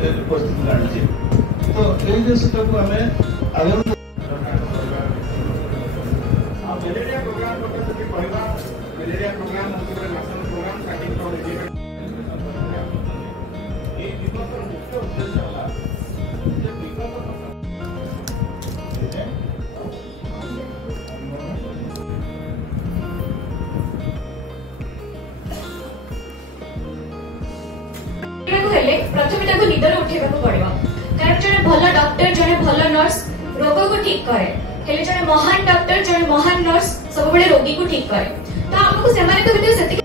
परिस्थिति आनी तो ये जिनटा को आम आगे प्रथम निदर उठा पड़ो कारण जड़े भल डॉक्टर जड़े भल नर्स रोग को ठीक करे हेले जड़े महान डॉक्टर जड़े महान नर्स सब रोगी को ठीक करे तो आमको से